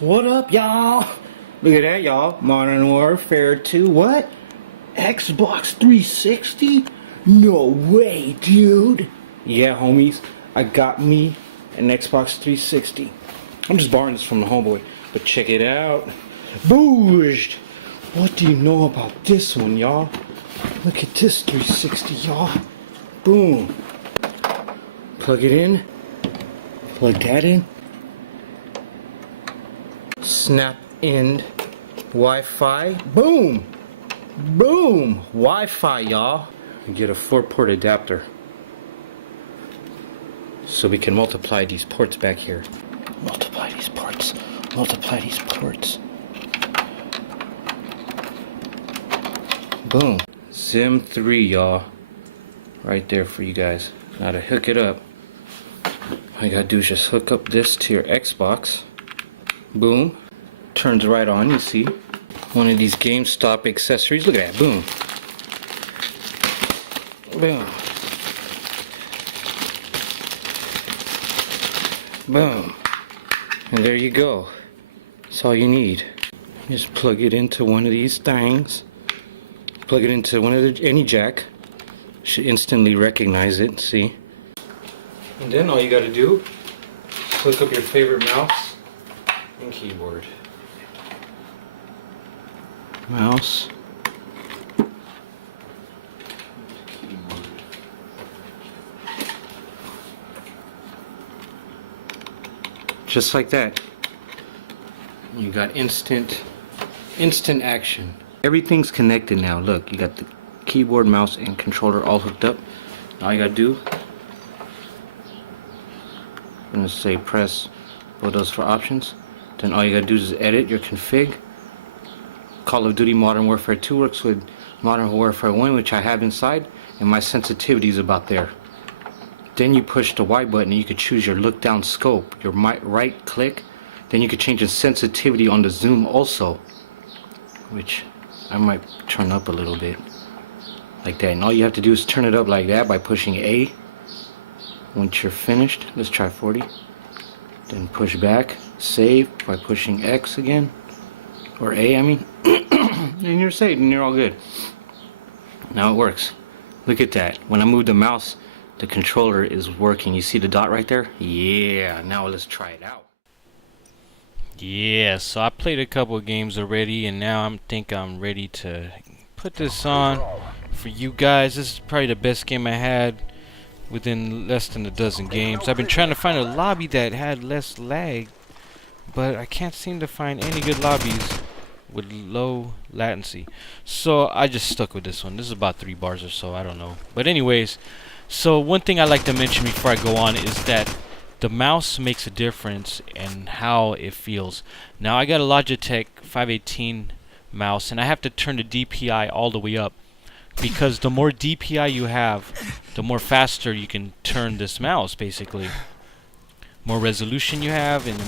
What up, y'all? Look at that, y'all. Modern Warfare 2. What? Xbox 360? No way, dude. Yeah, homies. I got me an Xbox 360. I'm just borrowing this from the homeboy. But check it out. Booged! What do you know about this one, y'all? Look at this 360, y'all. Boom. Plug it in. Plug that in. Snap in Wi-Fi. Boom! Boom! Wi-Fi, y'all. Get a 4-port adapter so we can multiply these ports back here. Multiply these ports. Multiply these ports. Boom. XIM3, y'all. Right there for you guys. Now to hook it up, all you gotta do is just hook up this to your Xbox. Boom. Turns right on, you see. One of these GameStop accessories. Look at that. Boom. Boom. Boom. And there you go. That's all you need. Just plug it into one of these things. Plug it into any jack. Should instantly recognize it, see? And then all you gotta do is hook up your favorite mouse and keyboard. Mouse. Keyboard. Just like that. You got instant action. Everything's connected now. Look, you got the keyboard, mouse, and controller all hooked up. All you gotta do, I'm gonna say press both those for options. Then all you gotta do is edit your config. Call of Duty Modern Warfare 2 works with Modern Warfare 1, which I have inside, and my sensitivity is about there. Then you push the Y button and you could choose your look down scope, your right click. Then you could change the sensitivity on the zoom also, which I might turn up a little bit. Like that. And all you have to do is turn it up like that by pushing A. Once you're finished, let's try 40. Then push back, save by pushing X again. Or A, I mean. And you're saved and you're all good. Now it works. Look at that. When I move the mouse, the controller is working. You see the dot right there? Yeah, now let's try it out. Yeah, so I played a couple of games already, and now I think I'm ready to put this on for you guys. This is probably the best game I had within less than a dozen games. I've been trying to find a lobby that had less lag, but I can't seem to find any good lobbies with low latency. So I just stuck with this one. This is about 3 bars or so, I don't know. But anyways, so one thing I like to mention before I go on is that the mouse makes a difference in how it feels. Now I got a Logitech 518 mouse, and I have to turn the DPI all the way up, because the more DPI you have, the more faster you can turn this mouse. Basically, more resolution you have, and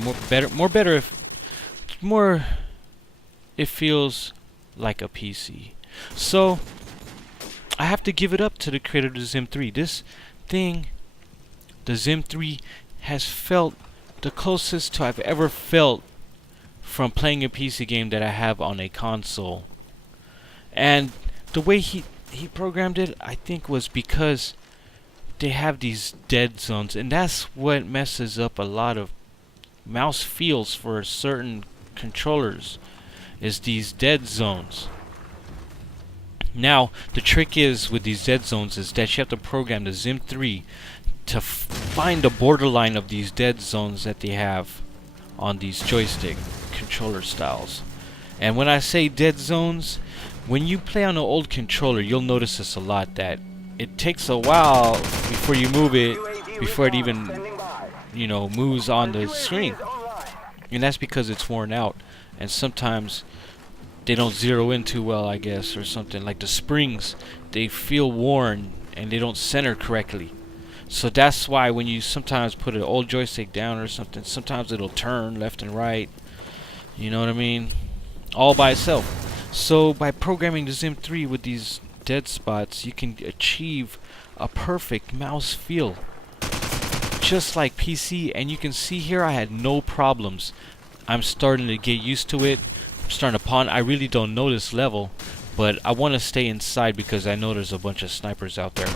more it feels like a PC. So I have to give it up to the creator of the XIM3. This thing, the XIM3, has felt the closest to I've ever felt from playing a PC game that I have on a console. And the way he programmed it, I think, was because they have these dead zones, and that's what messes up a lot of mouse feels for certain controllers, is these dead zones. Now the trick is with these dead zones is that you have to program the XIM3 to find the borderline of these dead zones that they have on these joystick controller styles. And when I say dead zones, when you play on an old controller, you'll notice this a lot, that it takes a while before you move it, before it even, moves on the screen. And that's because it's worn out, and sometimes they don't zero in too well, I guess, or something. Like the springs, they feel worn and they don't center correctly. So that's why when you sometimes put an old joystick down or something, sometimes it'll turn left and right. You know what I mean? All by itself. So by programming the XIM3 with these dead spots, you can achieve a perfect mouse feel, just like PC. And you can see here I had no problems. I'm starting to get used to it. I'm starting to pawn. I really don't know this level, but I want to stay inside because I know there's a bunch of snipers out there.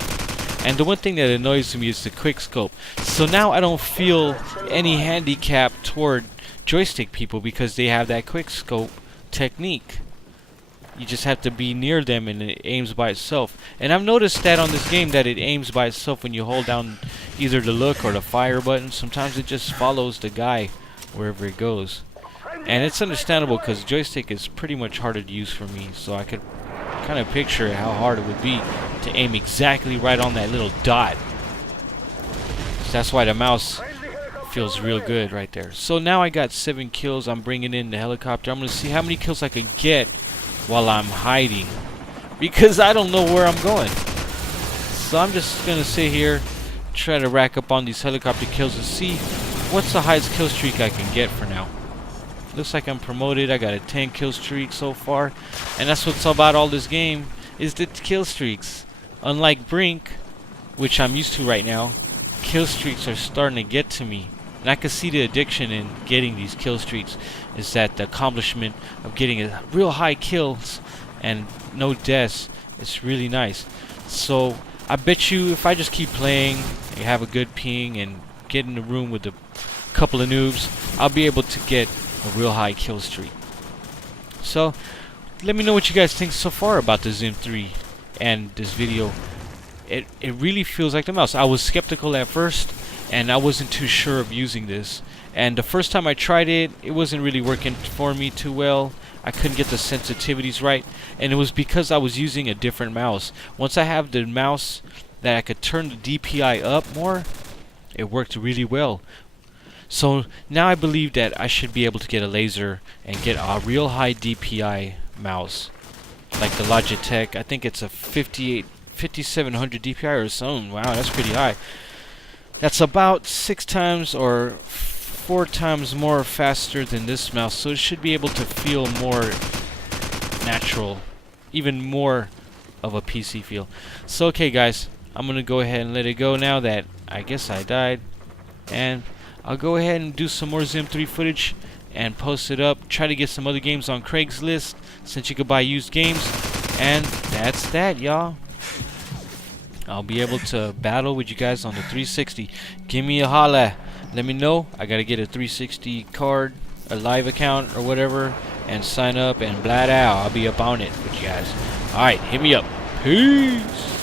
And the one thing that annoys me is the quick scope. So now I don't feel any handicap toward joystick people because they have that quick scope technique. You just have to be near them and it aims by itself. And I've noticed that on this game that it aims by itself when you hold down either the look or the fire button. Sometimes it just follows the guy wherever it goes. And it's understandable because joystick is pretty much harder to use for me. So I could kind of picture how hard it would be to aim exactly right on that little dot. So that's why the mouse feels real good right there. So now I got 7 kills. I'm bringing in the helicopter. I'm going to see how many kills I can get while I'm hiding, because I don't know where I'm going. So I'm just going to sit here, try to rack up on these helicopter kills and see what's the highest kill streak I can get for now. Looks like I'm promoted. I got a 10 kill streak so far, and that's what's about all this game, is the kill streaks. Unlike Brink, which I'm used to right now, kill streaks are starting to get to me. And I can see the addiction in getting these kill streaks, is that the accomplishment of getting a real high kills and no deaths is really nice. So I bet you if I just keep playing and have a good ping and get in the room with a couple of noobs, I'll be able to get a real high kill streak. So let me know what you guys think so far about the XIM3 and this video. It really feels like the mouse. I was skeptical at first and I wasn't too sure of using this. And the first time I tried it, it wasn't really working for me too well. I couldn't get the sensitivities right, and it was because I was using a different mouse. Once I have the mouse that I could turn the DPI up more, it worked really well. So now I believe that I should be able to get a laser and get a real high DPI mouse, like the Logitech. I think it's a 5700 DPI or something. Wow, that's pretty high. That's about 6 times or 4 times more faster than this mouse, so it should be able to feel more natural, even more of a PC feel. So okay guys, I'm gonna go ahead and let it go now that I guess I died, and I'll go ahead and do some more XIM3 footage and post it up. Try to get some other games on Craigslist since you could buy used games, and that's that, y'all. I'll be able to battle with you guys on the 360. Give me a holla. Let me know. I gotta get a 360 card, a live account or whatever, and sign up and blat out. I'll be up on it with you guys. Alright, hit me up. Peace.